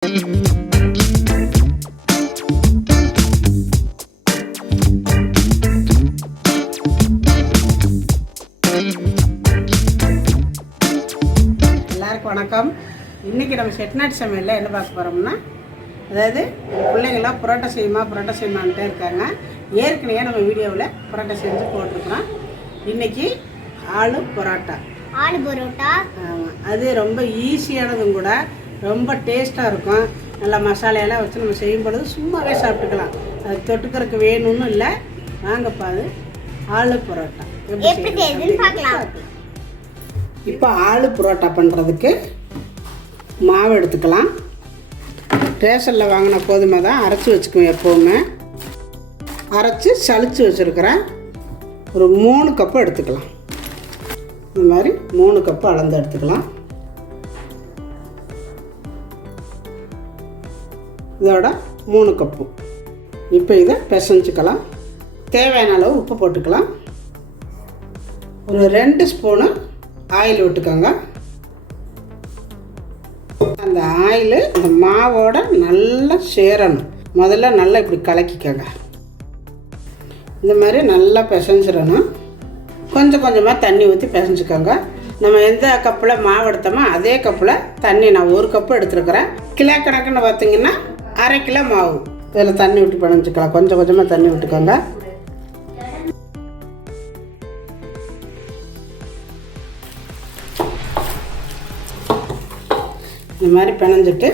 எல்லாருக்கும் வணக்கம். இன்றைக்கி நம்ம செட்டிநாடு சமையலில் என்ன பார்க்க போகிறோம்னா, அதாவது பிள்ளைங்களாம் புரோட்டா செய்யுமான்ட்டே இருக்காங்க. ஏற்கனவே நம்ம வீடியோவில் புரோட்டா செஞ்சு போட்டிருக்கிறோம். இன்றைக்கி ஆலு பரோட்டா. அது ரொம்ப ஈஸியானதும் கூட, ரொம்ப டேஸ்ட்டாக இருக்கும். நல்லா மசாலையெல்லாம் வச்சு நம்ம செய்யும் பொழுது சும்மாவே சாப்பிட்டுக்கலாம். அது தொட்டுக்கிறதுக்கு வேணும்னு இல்லை. வாங்கப்பா, அது ஆலு பரோட்டா எப்படி பார்க்கலாம். இப்போ ஆலு பரோட்டா பண்ணுறதுக்கு மாவு எடுத்துக்கலாம். ரேஷனில் வாங்கின கோதுமை தான் அரைச்சி வச்சுக்குவேன். எப்போவுமே அரைச்சி சளிச்சு வச்சுருக்கிறேன். ஒரு 3 கப்பு எடுத்துக்கலாம். இந்த மாதிரி 3 கப்பு அளந்து எடுத்துக்கலாம். இதோட 3 கப்பு. இப்போ இதை பிசைஞ்சுக்கலாம். தேவையான அளவு உப்பு போட்டுக்கலாம். ஒரு 2 ஸ்பூனு ஆயில் விட்டுக்கோங்க. அந்த ஆயில் இந்த மாவோட நல்லா சேரணும். முதல்ல நல்லா இப்படி கலக்கிக்கோங்க. இந்த மாதிரி நல்லா பிசைஞ்சிடணும். கொஞ்சம் கொஞ்சமாக தண்ணி ஊற்றி பிசைஞ்சுக்கோங்க. நம்ம எந்த கப்பில் மாவு எடுத்தோமோ அதே கப்பில் தண்ணி நான் 1 கப்பு எடுத்துருக்குறேன். கிலோ கணக்குன்னு பார்த்திங்கன்னா 1/2 கிலோ மாவு. இதில் தண்ணி விட்டு பிணைஞ்சிக்கலாம். கொஞ்சம் கொஞ்சமாக தண்ணி விட்டுக்கோங்க. இந்த மாதிரி பிணைஞ்சிட்டு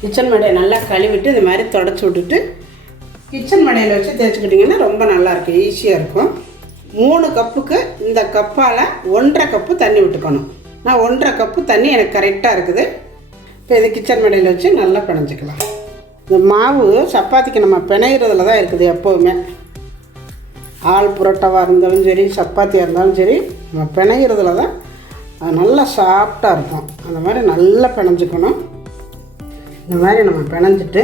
கிச்சன் மடையை நல்லா கழுவிட்டு இந்த மாதிரி தொடச்சி விட்டுட்டு கிச்சன் மடையில் வச்சு தேய்ச்சிக்கிட்டிங்கன்னா ரொம்ப நல்லாயிருக்கும், ஈஸியாக இருக்கும். 3 கப்புக்கு இந்த கப்பால் 1.5 கப்பு தண்ணி விட்டுக்கணும். நான் 1.5 கப்பு தண்ணி எனக்கு கரெக்டாக இருக்குது. இப்போ இது கிச்சன் மடையில் வச்சு நல்லா பிணைஞ்சிக்கலாம். இந்த மாவு சப்பாத்திக்கு நம்ம பிணையிறதுல தான் இருக்குது. எப்போவுமே ஆல் புரோட்டாவாக இருந்தாலும் சரி, சப்பாத்தியாக இருந்தாலும் சரி, நம்ம பிணையிறதுல தான் அது நல்லா சாஃப்டாக இருக்கும். அந்த மாதிரி நல்லா பிணைஞ்சிக்கணும். இந்த மாதிரி நம்ம பிணைஞ்சிட்டு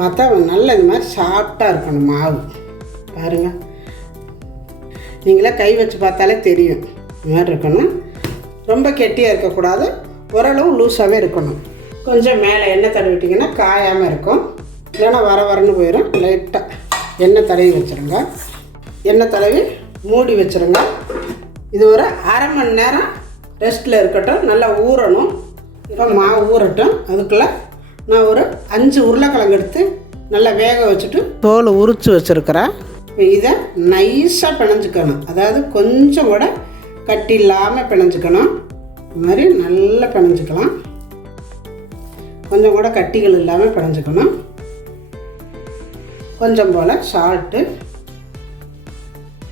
பார்த்தா நல்லா இந்த மாதிரி சாஃப்டாக இருக்கணும் மாவு. பாருங்கள், நீங்களே கை வச்சு பார்த்தாலே தெரியும். இந்த மாதிரி இருக்கணும். ரொம்ப கெட்டியாக இருக்கக்கூடாது, ஓரளவு லூஸாகவே இருக்கணும். கொஞ்சம் மேலே எண்ணெய் தடவிட்டிங்கன்னா காயாமல் இருக்கும். இல்லைன்னா வரன்னு போயிடும். லைட்டாக எண்ணெய் தடவி வச்சுருங்க. எண்ணெய் தடவி மூடி வச்சுருங்க. இது ஒரு 1/2 மணி நேரம் ரெஸ்ட்டில் இருக்கட்டும். நல்லா ஊறணும். இப்போ மாவு ஊறட்டும். அதுக்குள்ளே நான் ஒரு 5 உருளைக்கிழங்கு எடுத்து நல்லா வேக வச்சுட்டு தோல் உரித்து வச்சுருக்கிறேன். இதை நைஸாக பிணைஞ்சிக்கணும். அதாவது கொஞ்சம் கூட கட்டி இல்லாமல் பிணைஞ்சிக்கணும். இது மாதிரி நல்லா பிணைஞ்சிக்கலாம். கொஞ்சம் கூட கட்டிகள் இல்லாமல் பிணைஞ்சிக்கணும். கொஞ்சம் போல் சால்ட்டு,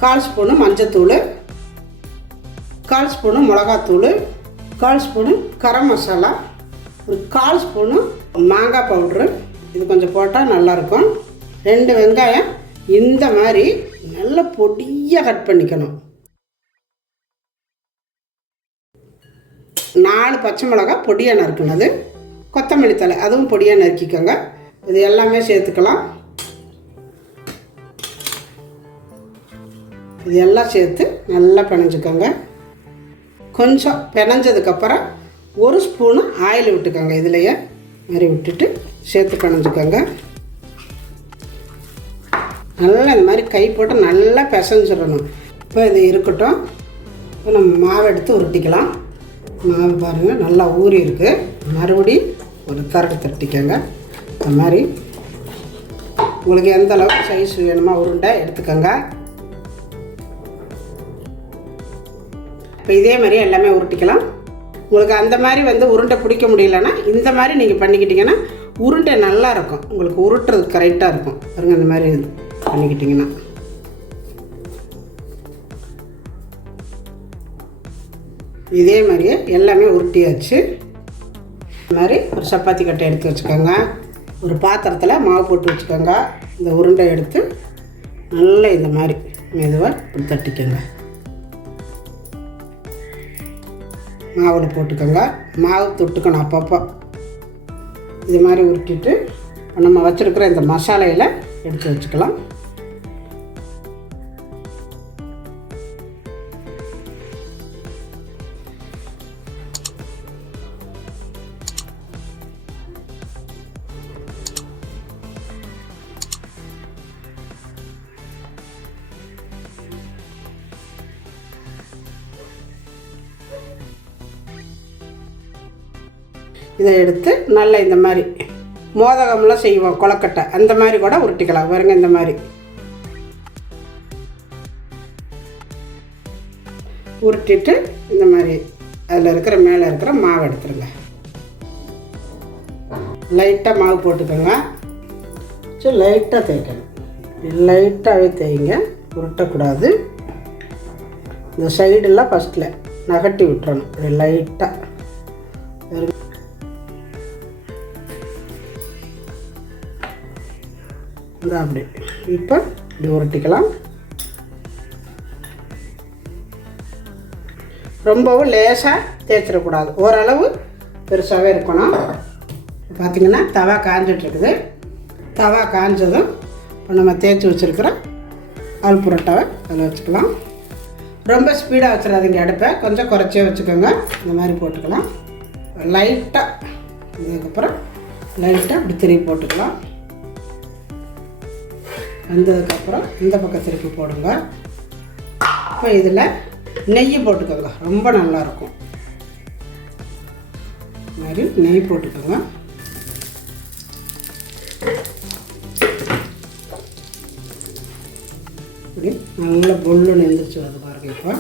1/4 ஸ்பூனு மஞ்சத்தூள், 1/4 ஸ்பூனு மிளகாத்தூள், 1/4 ஸ்பூனு கரம் மசாலா, ஒரு 1/4 ஸ்பூனு மாங்காய் பவுட்ரு. இது கொஞ்சம் போட்டால் நல்லாயிருக்கும். 2 வெங்காயம் இந்த மாதிரி நல்ல பொடியாக கட் பண்ணிக்கணும். 4 பச்சை மிளகாய் பொடியாக நறுக்குனது, கொத்தமல்லி தழை அதுவும் பொடியாக நறுக்கிக்கோங்க. இது எல்லாமே சேர்த்துக்கலாம். இது எல்லாம் சேர்த்து நல்லா பிணைஞ்சிக்கோங்க. கொஞ்சம் பிணைஞ்சதுக்கப்புறம் 1 ஸ்பூனு ஆயில் விட்டுக்கோங்க. இதுலையே மாதிரி விட்டுட்டு சேர்த்து பிணைஞ்சிக்கோங்க. நல்லா இந்த மாதிரி கை போட்டு நல்லா பிசைஞ்சிடணும். இப்போ இது இருக்கட்டும். இப்போ நம்ம மாவை எடுத்து உருட்டிக்கலாம். மாவு பாருங்கள் நல்லா ஊறி இருக்குது. மறுபடியும் ஒரு தட்டிக்கோங்க. இந்த மாதிரி உங்களுக்கு எந்த அளவுக்கு சைஸ் வேணுமோ உருண்டை எடுத்துக்கோங்க. இப்போ இதே மாதிரி எல்லாமே உருட்டிக்கலாம். உங்களுக்கு அந்த மாதிரி உருண்டை பிடிக்க முடியலன்னா இந்த மாதிரி நீங்கள் பண்ணிக்கிட்டிங்கன்னா உருண்டை நல்லா இருக்கும். உங்களுக்கு உருட்டுறது கரெக்டாக இருக்கும். பாருங்க, இந்த மாதிரி பண்ணிக்கிட்டிங்கன்னா இதே மாதிரியே எல்லாமே உருட்டியாச்சு. இந்த மாதிரி ஒரு சப்பாத்தி கட்டை எடுத்து வச்சுக்கோங்க. ஒரு பாத்திரத்தில் மாவு போட்டு வச்சுக்கோங்க. இந்த உருண்டை எடுத்து நல்லா இந்த மாதிரி மெதுவாக இப்படி தட்டிக்கோங்க. மாவில் போட்டுக்கோங்க. மாவு தொட்டுக்கணும் அப்பப்போ. இது மாதிரி உருட்டிட்டு நம்ம வச்சுருக்கிற இந்த மசாலையில் எடுத்து வச்சுக்கலாம். இதை எடுத்து நல்லா இந்த மாதிரி மோதகம்லாம் செய்வோம் கொலக்கட்டை, அந்த மாதிரி கூட உருட்டிக்கலாம் பாருங்க. இந்த மாதிரி உருட்டிட்டு இந்த மாதிரி அதில் இருக்கிற மேலே இருக்கிற மாவு எடுத்துருங்க. லைட்டாக மாவு போட்டுக்கோங்க. சரி, லைட்டாக தேய்க்கணும். லைட்டாகவே தேய்ங்க, உருட்டக்கூடாது. இந்த சைடெல்லாம் ஃபஸ்ட்டில் நகட்டி விட்டுறணும். அப்படி லைட்டாக இந்த அப்படி இப்போ இப்படி உருட்டிக்கலாம். ரொம்பவும் லேசாக தேய்ச்சிடக்கூடாது, ஓரளவு பெருசாகவே இருக்கணும். பார்த்திங்கன்னா தவா காஞ்சிட்ருக்குது. தவா காஞ்சதும் இப்போ நம்ம தேய்ச்சி வச்சுருக்கிற ஆலு புரோட்டாவை அதில் வச்சுக்கலாம். ரொம்ப ஸ்பீடாக வச்சிடாதீங்க, அடுப்பை கொஞ்சம் குறைச்சே வச்சுக்கோங்க. இந்த மாதிரி போட்டுக்கலாம். லைட்டாக இதுக்கப்புறம் லைட்டாக இப்படி திருப்பி போட்டுக்கலாம். வந்ததுக்கப்புறம் இந்த பக்கம் திருப்பி போடுங்க. இப்போ இதில் நெய் போட்டுக்கோங்க, ரொம்ப நல்லாயிருக்கும். இந்த மாதிரி நெய் போட்டுக்கோங்க. இப்படி நல்லா பொல்லுன்னு எழுந்திரிச்சு வருது பாருங்க. இப்போ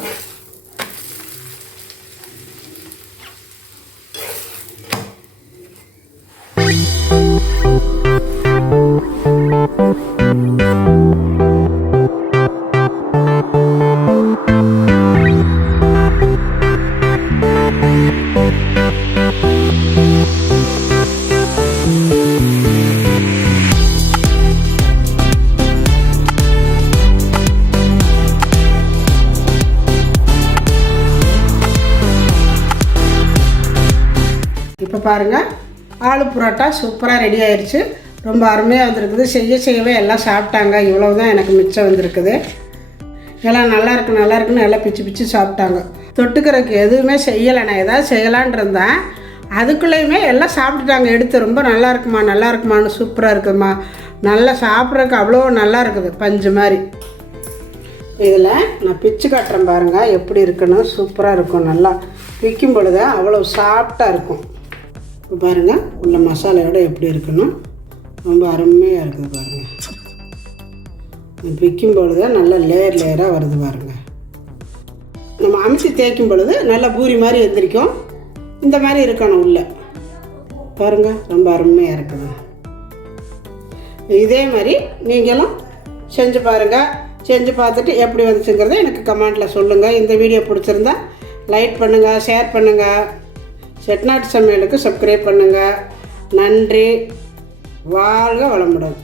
இப்போ பாருங்கள், ஆலு புரோட்டா சூப்பராக ரெடி ஆயிடுச்சு. ரொம்ப அருமையாக வந்திருக்குது. செய்யவே எல்லாம் சாப்பிட்டாங்க. இவ்வளோ தான் எனக்கு மிச்சம் வந்திருக்குது. எல்லாம் நல்லாயிருக்குன்னு எல்லாம் பிச்சு சாப்பிட்டாங்க. தொட்டுக்கிறதுக்கு எதுவுமே செய்யலை. நான் ஏதாவது செய்யலான் இருந்தேன், அதுக்குள்ளேயுமே எல்லாம் சாப்பிட்டுட்டாங்க. எடுத்து ரொம்ப நல்லா இருக்குமான்னு, சூப்பராக இருக்குதுமா, நல்லா சாப்பிட்றதுக்கு அவ்வளோ நல்லா இருக்குது, பஞ்சு மாதிரி. இதில் நான் பிச்சு காட்டுறேன் பாருங்கள், எப்படி இருக்குன்னு. சூப்பராக இருக்கும். நல்லா பிக்கும் பொழுது அவ்வளோ சாஃப்டாக இருக்கும். இப்போ பாருங்கள், உள்ள மசாலையோடு எப்படி இருக்குன்னு ரொம்ப அருமையாக இருக்குது பாருங்கள். பிக்கும் பொழுது நல்லா லேயராக வருது பாருங்கள். நம்ம அமுத்தி தேய்க்கும் பொழுது நல்லா பூரி மாதிரி எந்திரிக்கும். இந்த மாதிரி இருக்கணும் உள்ள பாருங்கள், ரொம்ப அருமையாக இருக்குது. இதே மாதிரி நீங்களும் செஞ்சு பாருங்கள். செஞ்சு பார்த்துட்டு எப்படி வந்துச்சுங்கிறத எனக்கு கமெண்ட்டில் சொல்லுங்கள். இந்த வீடியோ பிடிச்சிருந்தா லைக் பண்ணுங்கள், ஷேர் பண்ணுங்கள். செட்டிநாட்டு சமையலுக்கு சப்ஸ்கிரைப் பண்ணுங்கள். நன்றி. வாழ்க வளமுடன்.